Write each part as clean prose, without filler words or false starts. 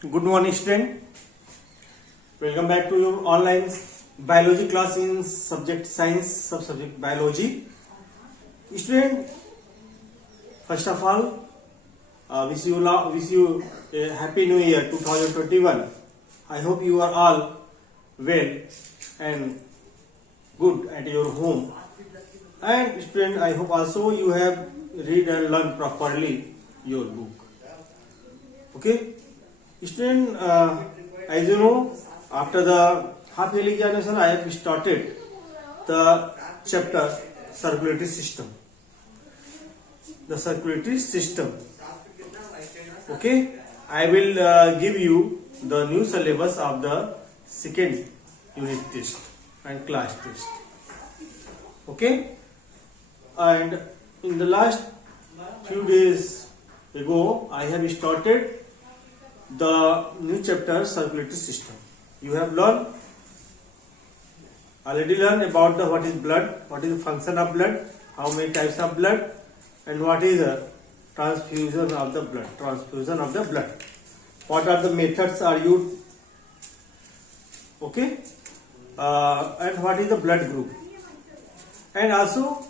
Good morning, student. Welcome back to your online biology class in subject science, subject biology. Student, first of all, wish you a happy new year 2021. I hope you are all well and good at your home. And student, I hope also you have read and learned properly your book. Okay. Student, as you know, after the half yearly examination, I have started the chapter circulatory system. The circulatory system. Okay, I will give you the new syllabus of the second unit test and class test. Okay, and in the last few days ago, I have started the new chapter circulatory system. You have already learned about what is blood, what is the function of blood, how many types of blood, and what is the transfusion of the blood. What are the methods are used? Okay, and what is the blood group, and also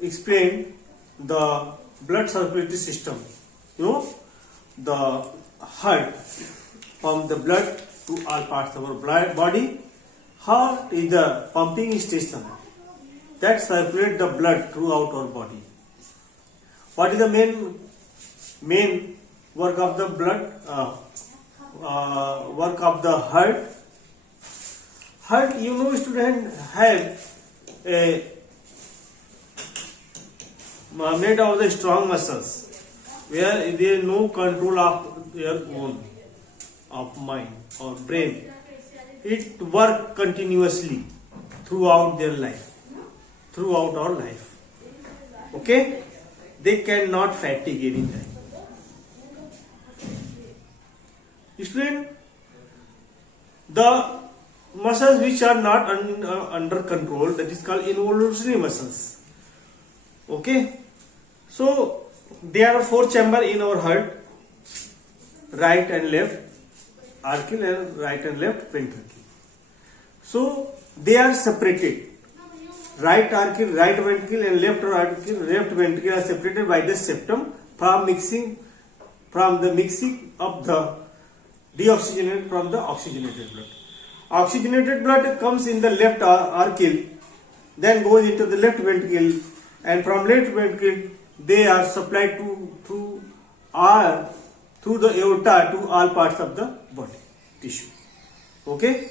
explain the blood circulatory system. You know, the heart pump the blood to all parts of our body. Heart is the pumping station that circulates the blood throughout our body. What is the main work of the blood? Work of the heart. Heart, you know, student, have a made of the strong muscles where there is no control of their own, of mind or brain. It works continuously throughout their life, throughout our life. Okay, they cannot fatigue anytime. Student, the muscles which are not under control, that is called involuntary muscles. Okay, so there are 4 chambers in our heart: right and left auricle and right and left ventricle. So they are separated. Right auricle, right ventricle, and left auricle, left ventricle are separated by the septum from the mixing of the deoxygenated from the oxygenated blood. Oxygenated blood comes in the left auricle, then goes into the left ventricle, and from left ventricle they are supplied through the aorta to all parts of the body tissue. Okay,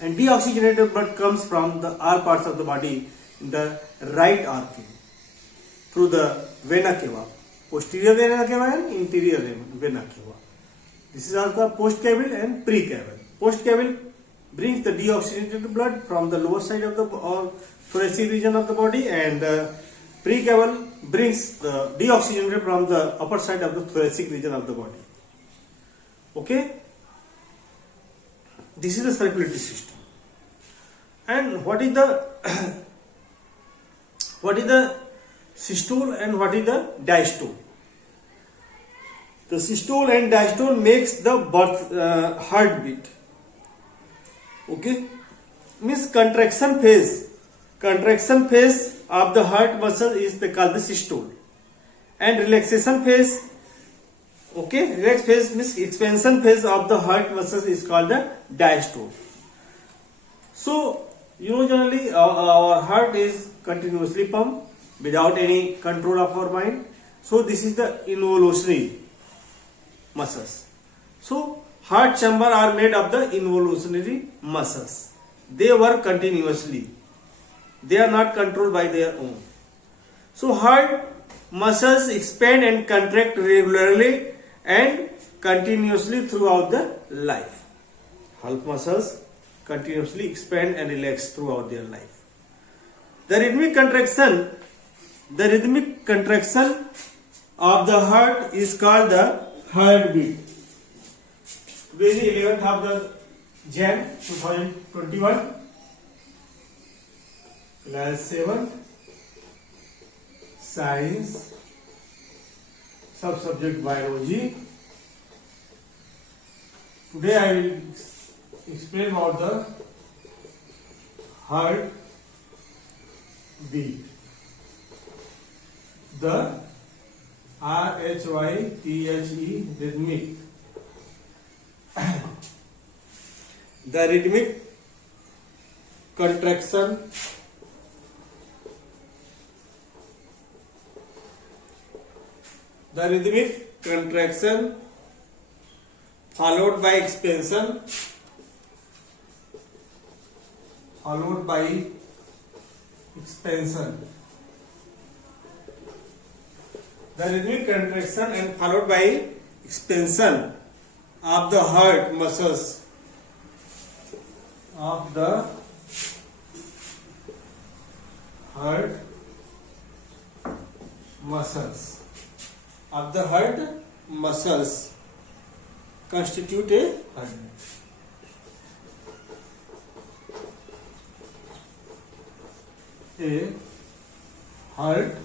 and deoxygenated blood comes from the all parts of the body in the right auricle through the vena cava, posterior vena cava and interior vena cava. This is also postcaval and precaval. Postcaval brings the deoxygenated blood from the lower side of the thoracic region of the body, and precaval brings the deoxygenated from the upper side of the thoracic region of the body. Okay, this is the circulatory system. And what is the systole and what is the diastole? The systole and diastole makes the heartbeat. Okay, means contraction phase of the heart muscle is called the systole, and relaxation phase, okay, relax phase means expansion phase of the heart muscle is called the diastole. So you know, generally our heart is continuously pumped without any control of our mind. So this is the involutionary muscles. So heart chamber are made of the involutionary muscles. They work continuously. They are not controlled by their own. So heart muscles expand and contract regularly and continuously throughout the life. Heart muscles continuously expand and relax throughout their life. The rhythmic contraction of the heart is called the heartbeat. Today is 11th of the Jan 2021. Class 7, Science, subject Biology. Today I will explain about the heart beat. The RHYTHE rhythmic. The rhythmic contraction followed by expansion the rhythmic contraction and followed by expansion of the heart muscles constitute a heartbeat. A heartbeat.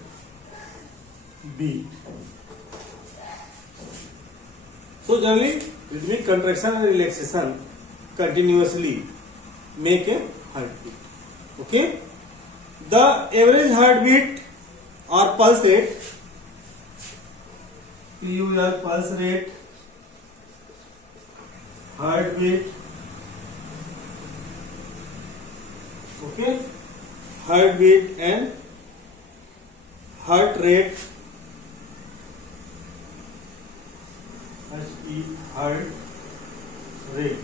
So generally, rhythmic contraction and relaxation continuously make a heartbeat. Okay. The average heartbeat or pulse rate, PUR pulse rate, heartbeat, okay, heartbeat and heart rate, heart rate.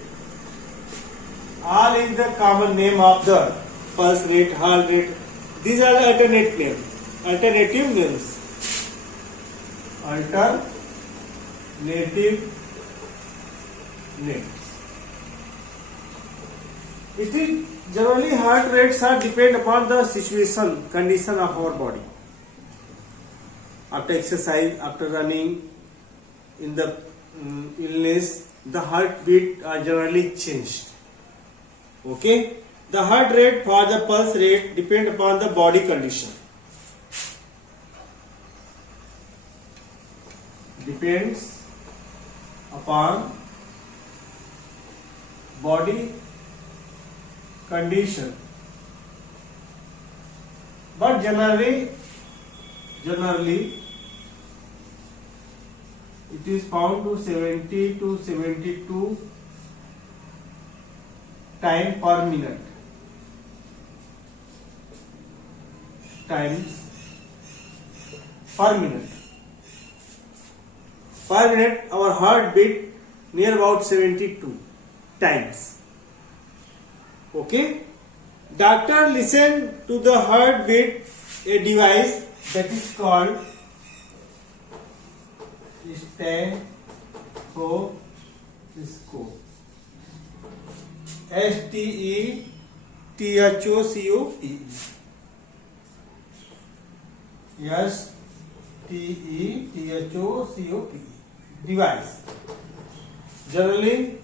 All is the common name of the pulse rate, heart rate. These are the alternative names. Alternative names. It is generally heart rates are depend upon the condition of our body. After exercise, after running, in the illness, the heartbeat are generally changed. Okay, the heart rate for the pulse rate depend upon the body condition. Depends upon body condition, but generally it is found to 70 to 72 times per minute. Per minute our heart beat near about 72 times. Okay, doctor listen to the heartbeat, a device that is called stethoscope. STETHOSCOPE. STETHOSCOPE device, generally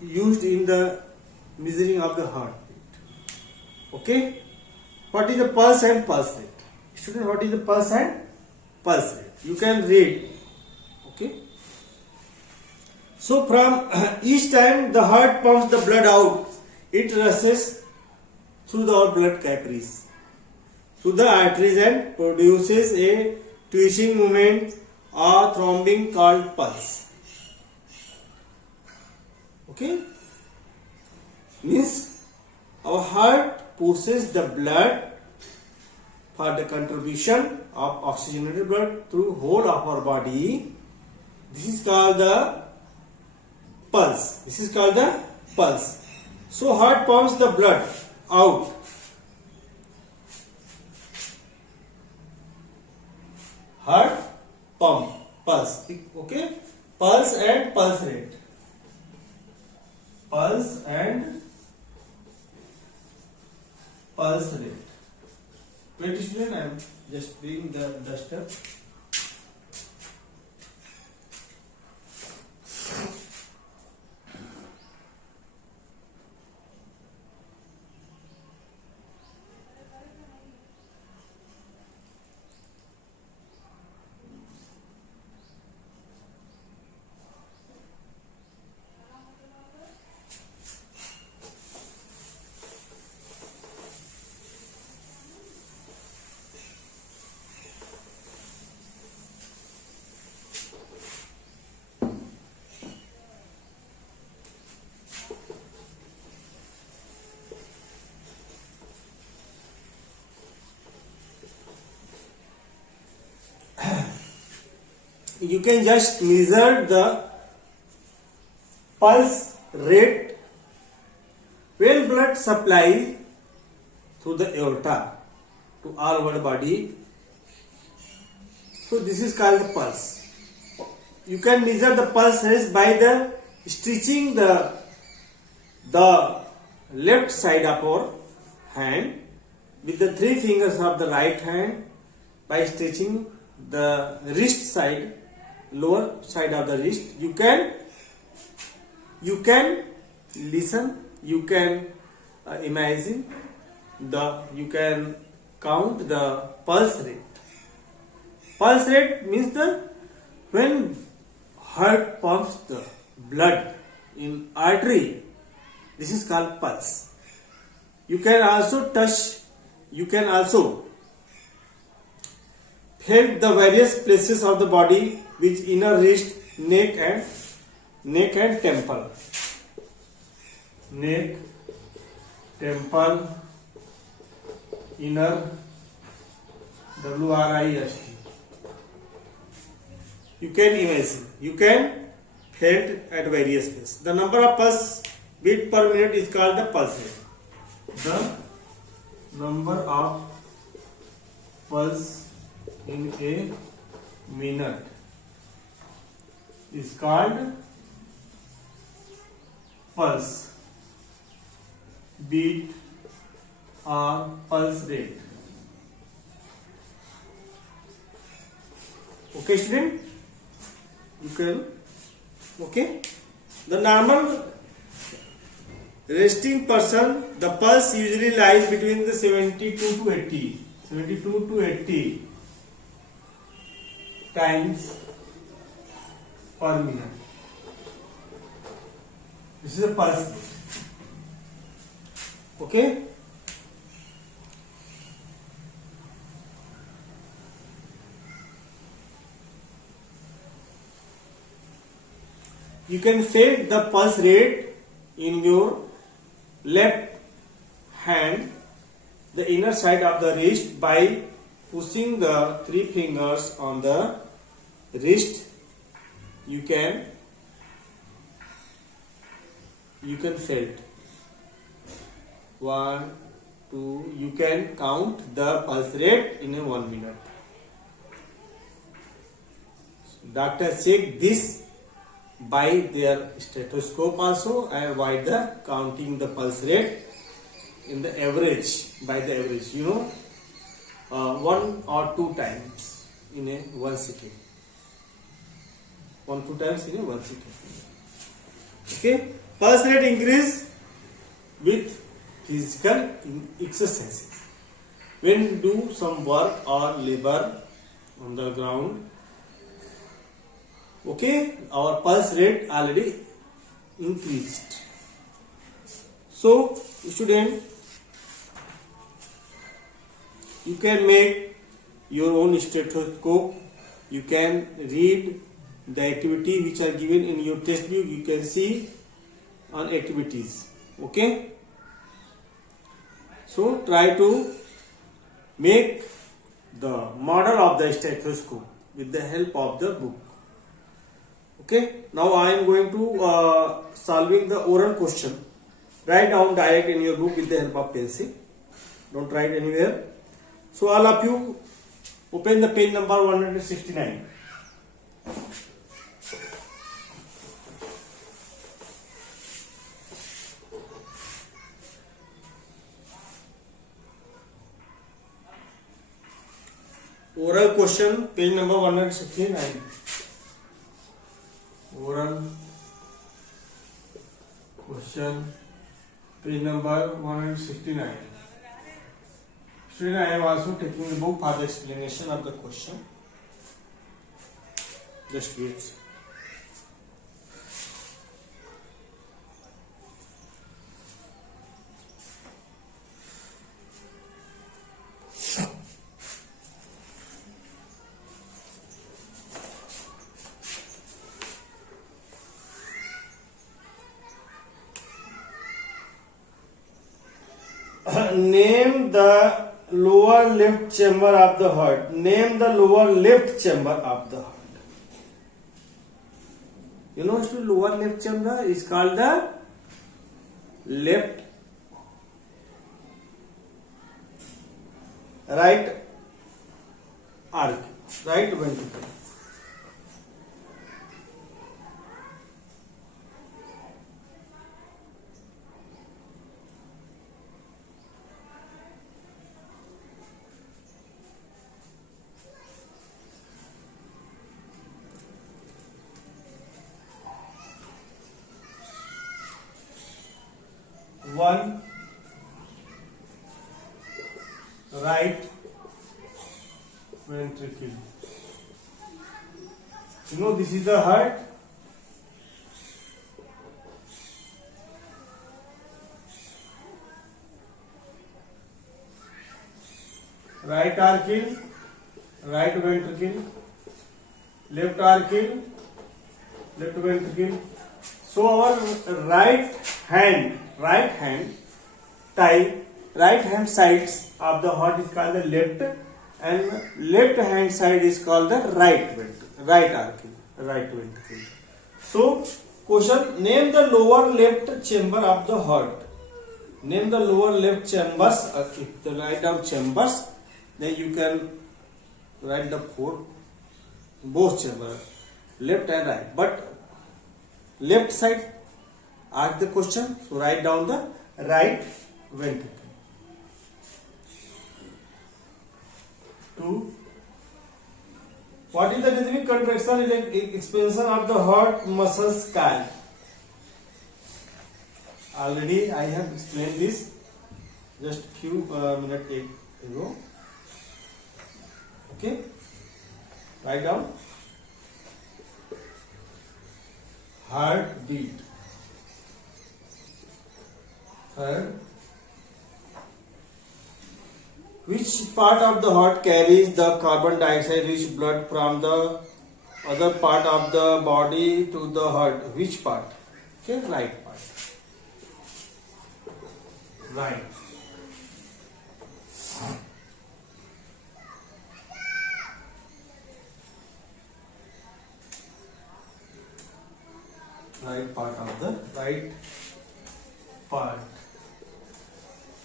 used in the measuring of the heartbeat. Okay, what is the pulse and pulse rate? Student, what is the pulse and pulse rate? You can read. Okay, so from each time the heart pumps the blood out, it rushes through the blood capillaries to the arteries and produces a twitching movement or throbbing called pulse. Okay, means our heart pushes the blood for the contribution of oxygenated blood through whole of our body. This is called the pulse. So heart pumps the blood out. Heart pump, pulse. Okay, pulse and pulse rate. Wait, student, I am just bringing the duster. you can just measure the pulse rate when blood supply through the aorta to all our body. So this is called the pulse. You can measure the pulse rate by the stretching the left side of our hand with the three fingers of the right hand, by stretching the wrist side, lower side of the wrist. You can listen, you can imagine, you can count the pulse rate. Pulse rate means when heart pumps the blood in artery. This is called pulse. You can also feel the various places of the body, which inner wrist, neck and temple. Neck, temple, inner, WRIST. You can imagine, you can feel it at various places. The number of pulse beat per minute is called the pulse rate. The number of pulse in a minute is called pulse beat or pulse rate. Okay, student? You can, okay? The normal resting person, the pulse usually lies between the 72 to 80 times per minute. This is a pulse rate. Okay? You can feel the pulse rate in your left hand, the inner side of the wrist, by pushing the three fingers on the wrist. You can feel it. 1, 2. You can count the pulse rate in a 1 minute. Doctors check this by their stethoscope also, and by the counting the pulse rate in the average, by the average, 1 or 2 times in a 1 second. 1-2 times in a 1 second. Okay, pulse rate increase with physical exercises. When you do some work or labor on the ground, okay, our pulse rate already increased. So, student, you can make your own stethoscope. You can read the activity which are given in your textbook. You can see on activities. Okay. So, try to make the model of the stethoscope with the help of the book. Okay, now I am going to solving the oral question. Write down direct in your book with the help of pencil. Don't write anywhere. So all of you open the page number 169. Oral question, page number 169. Oral question, page number 169. Student, I am also taking the book for the explanation of the question. Just wait. Name the lower left chamber of the heart. Name the lower left chamber of the heart. You know, lower left chamber is called the left right arc, right ventricle. One right ventricle. You know, this is the heart. Right arcle, right ventricle, left arcle, left ventricle. So our right hand sides of the heart is called the left, and left hand side is called the right ventricle. So question: name the lower left chamber of the heart. Name the lower left chambers. If the write down chambers, then you can write the both chambers, left and right. But left side, ask the question. So write down the right ventricle. 2. What is the rhythmic contraction and expansion of the heart muscle skull? Already I have explained this just few minutes ago. Okay, write down heartbeat. Third, which part of the heart carries the carbon dioxide rich blood from the other part of the body to the heart? Which part? Okay, right part. Right. Right part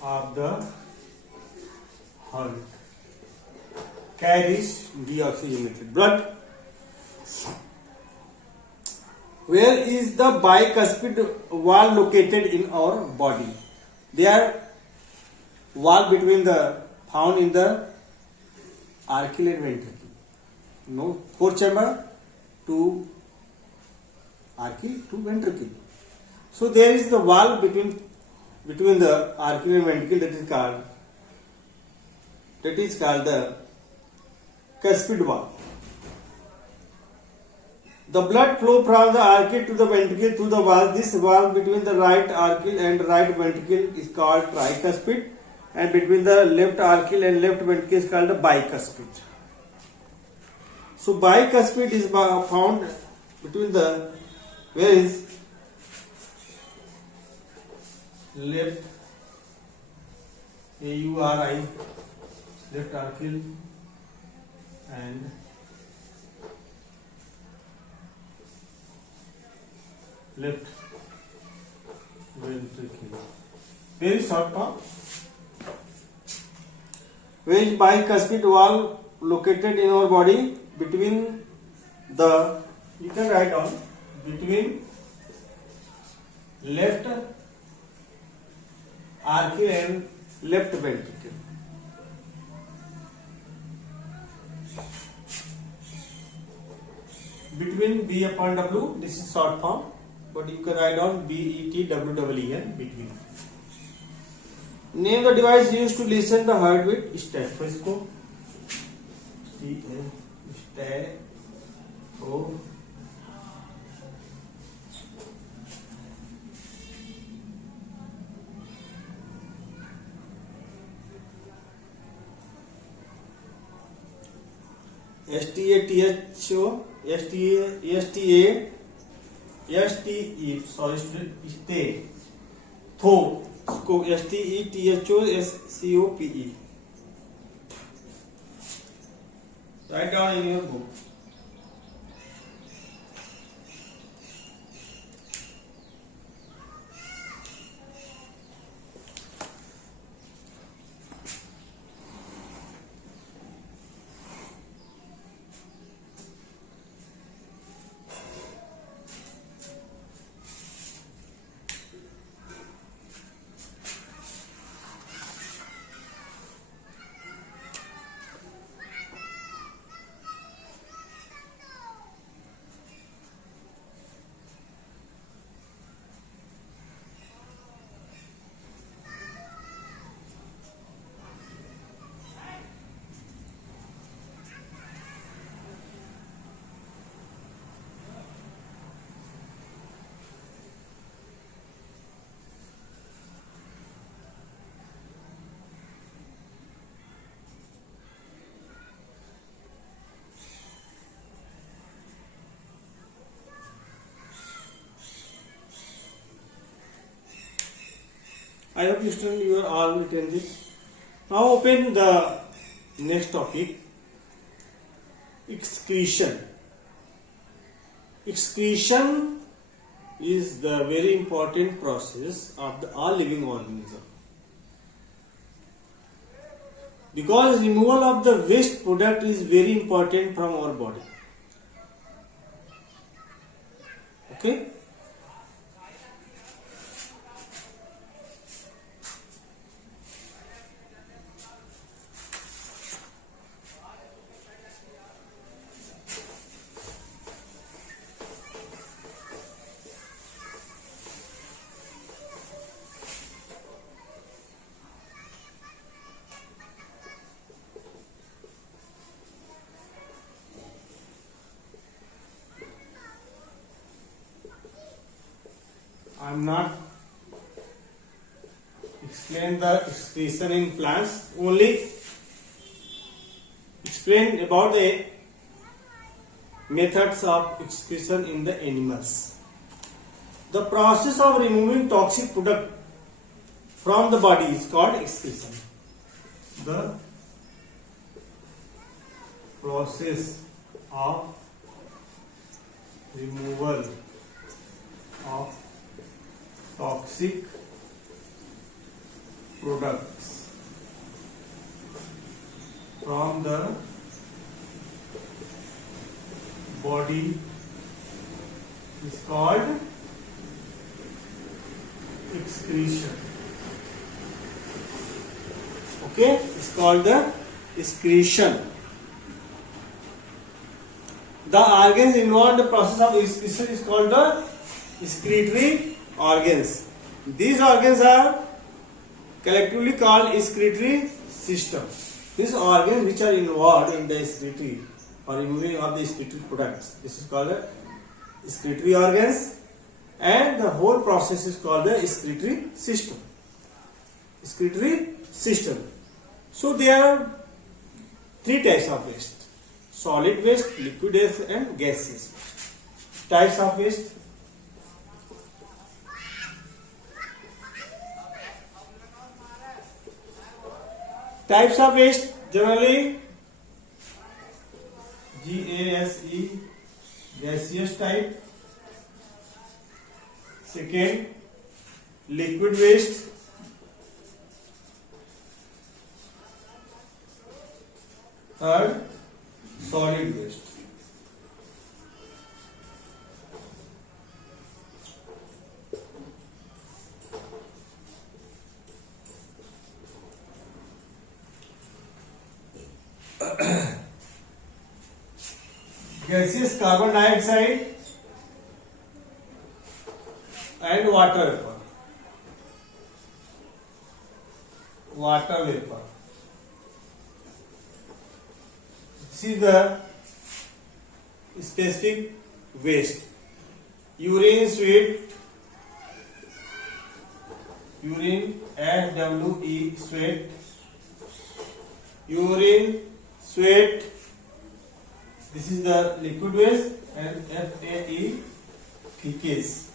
of the heart carries deoxygenated blood. Where is the bicuspid wall located in our body? They are wall between the found in the arcle and ventricle. No, 4 chamber, 2 arcle, 2 ventricle. So there is the wall between the arcle and ventricle that is called the cuspid wall. The blood flow from the arcle to the ventricle through the wall. This wall between the right arcle and right ventricle is called tricuspid, and between the left arcle and left ventricle is called the bicuspid. So bicuspid is found between the, where is left AURI, left arcle and left ventricle. Very short form. Where is bicuspid wall located in our body? Between the, you can write down, between left arcle and left ventricle. Between B upon W, this is short form, but you can write down BETWEEN, between. Name the device used to listen the heartbeat. Stethoscope. Stethoscope. STATHO, stay, tho, STETHOSCOPE. Write down in your book. I hope you are all written this. Now open the next topic, excretion. Excretion is the very important process of the all living organism, because removal of the waste product is very important from our body. Okay. I am not explain the excretion in plants, only explain about the methods of excretion in the animals. The process of removing toxic product from the body is called excretion. The process of removal of toxic products from the body is called excretion. Okay, it's called the excretion. The organs involved in the process of excretion is called the excretory organs. These organs are collectively called excretory system. These organs which are involved in the excretory or removing of the excretory products, this is called the excretory organs, and the whole process is called the excretory system. Excretory system. So there are three types of waste: solid waste, liquid waste, and gaseous waste. Types of waste. Types of waste generally GASE, gaseous type. Second, liquid waste. Third, solid waste. Gaseous carbon dioxide and water vapor. Water vapor. This is the specific waste. Urine, sweat, urine, SWE, sweat, urine, sweat. This is the liquid waste, and FAE, feces,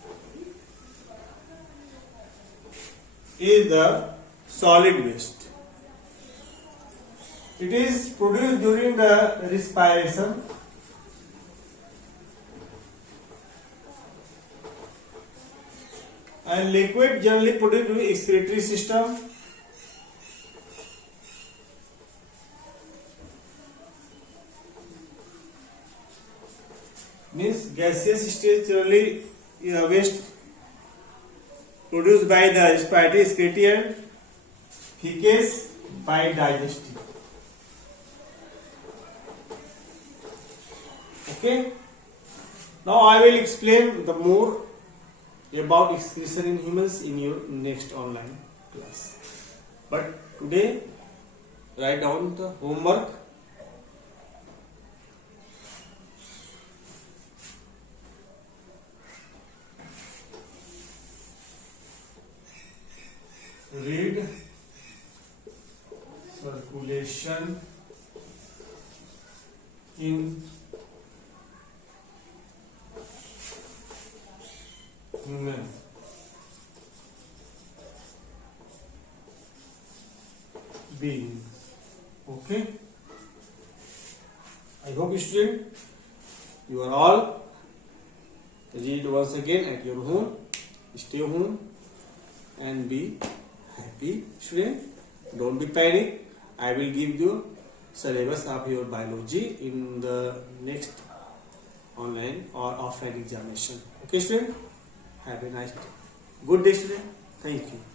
is the solid waste. It is produced during the respiration. And liquid generally produced during excretory system. Means gaseous stage generally waste produced by the respiratory, excretory, and feces by digestive. Okay. Now I will explain the more about excretion in humans in your next online class. But today, write down the homework. Read circulation in human. being. Okay. I hope student you are all read once again at your home. Stay home and be happy, student. Don't be panic. I will give you syllabus of your biology in the next online or offline examination. Okay, student. Have a nice day. Good day, student. Thank you.